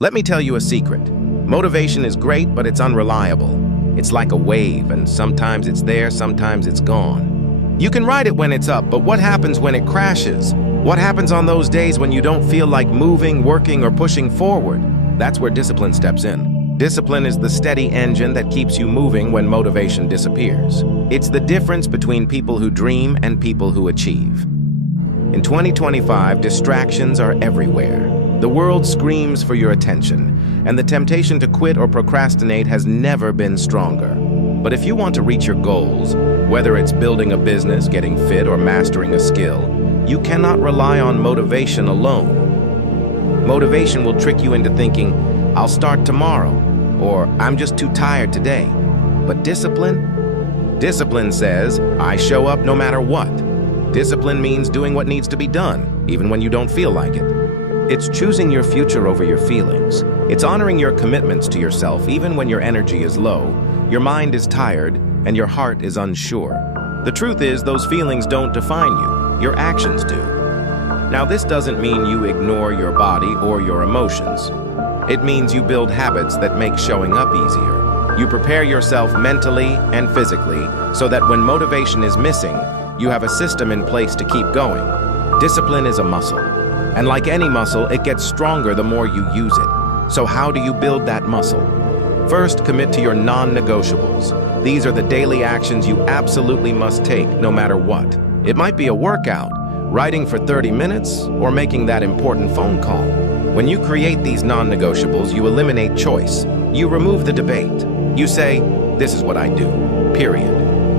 Let me tell you a secret. Motivation is great, but it's unreliable. It's like a wave, and sometimes it's there, sometimes it's gone. You can ride it when it's up, but what happens when it crashes? What happens on those days when you don't feel like moving, working, or pushing forward? That's where discipline steps in. Discipline is the steady engine that keeps you moving when motivation disappears. It's the difference between people who dream and people who achieve. In 2025, distractions are everywhere. The world screams for your attention, and the temptation to quit or procrastinate has never been stronger. But if you want to reach your goals, whether it's building a business, getting fit, or mastering a skill, you cannot rely on motivation alone. Motivation will trick you into thinking, "I'll start tomorrow," or "I'm just too tired today." But discipline? Discipline says, "I show up no matter what." Discipline means doing what needs to be done, even when you don't feel like it. It's choosing your future over your feelings. It's honoring your commitments to yourself even when your energy is low, your mind is tired, and your heart is unsure. The truth is, those feelings don't define you. Your actions do. Now, this doesn't mean you ignore your body or your emotions. It means you build habits that make showing up easier. You prepare yourself mentally and physically so that when motivation is missing, you have a system in place to keep going. Discipline is a muscle. And like any muscle, it gets stronger the more you use it. So how do you build that muscle? First, commit to your non-negotiables. These are the daily actions you absolutely must take no matter what. It might be a workout, writing for 30 minutes, or making that important phone call. When you create these non-negotiables, you eliminate choice. You remove the debate. You say, "This is what I do," period.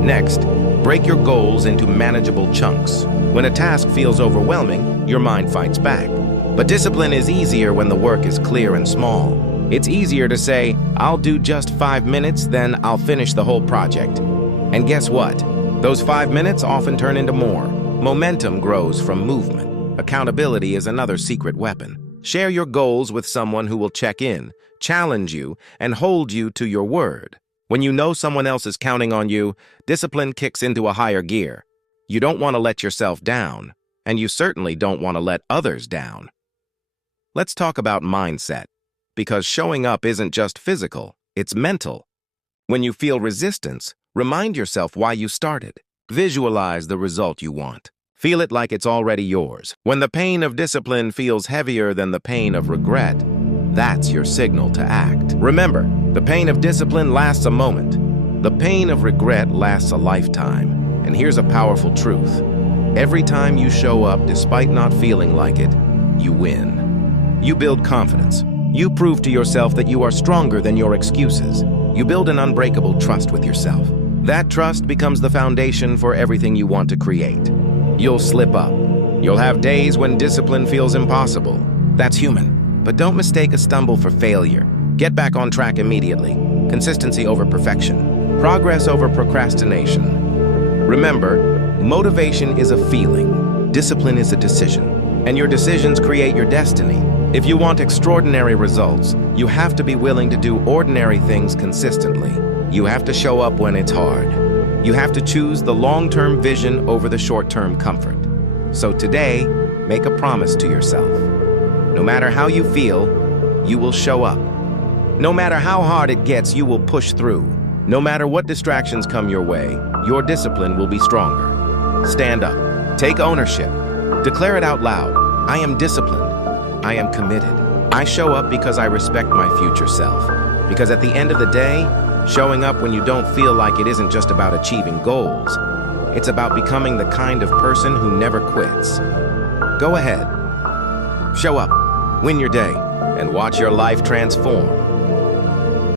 Next, break your goals into manageable chunks. When a task feels overwhelming, your mind fights back. But discipline is easier when the work is clear and small. It's easier to say, "I'll do just 5 minutes, then I'll finish the whole project." And guess what? Those 5 minutes often turn into more. Momentum grows from movement. Accountability is another secret weapon. Share your goals with someone who will check in, challenge you, and hold you to your word. When you know someone else is counting on you, discipline kicks into a higher gear. You don't want to let yourself down, and you certainly don't want to let others down. Let's talk about mindset, because showing up isn't just physical, it's mental. When you feel resistance, remind yourself why you started. Visualize the result you want. Feel it like it's already yours. When the pain of discipline feels heavier than the pain of regret, that's your signal to act. Remember, the pain of discipline lasts a moment. The pain of regret lasts a lifetime. And here's a powerful truth. Every time you show up despite not feeling like it, you win. You build confidence. You prove to yourself that you are stronger than your excuses. You build an unbreakable trust with yourself. That trust becomes the foundation for everything you want to create. You'll slip up. You'll have days when discipline feels impossible. That's human. But don't mistake a stumble for failure. Get back on track immediately. Consistency over perfection. Progress over procrastination. Remember, motivation is a feeling. Discipline is a decision. And your decisions create your destiny. If you want extraordinary results, you have to be willing to do ordinary things consistently. You have to show up when it's hard. You have to choose the long-term vision over the short-term comfort. So today, make a promise to yourself. No matter how you feel, you will show up. No matter how hard it gets, you will push through. No matter what distractions come your way, your discipline will be stronger. Stand up. Take ownership. Declare it out loud. I am disciplined. I am committed. I show up because I respect my future self. Because at the end of the day, showing up when you don't feel like it isn't just about achieving goals. It's about becoming the kind of person who never quits. Go ahead. Show up. Win your day. And watch your life transform.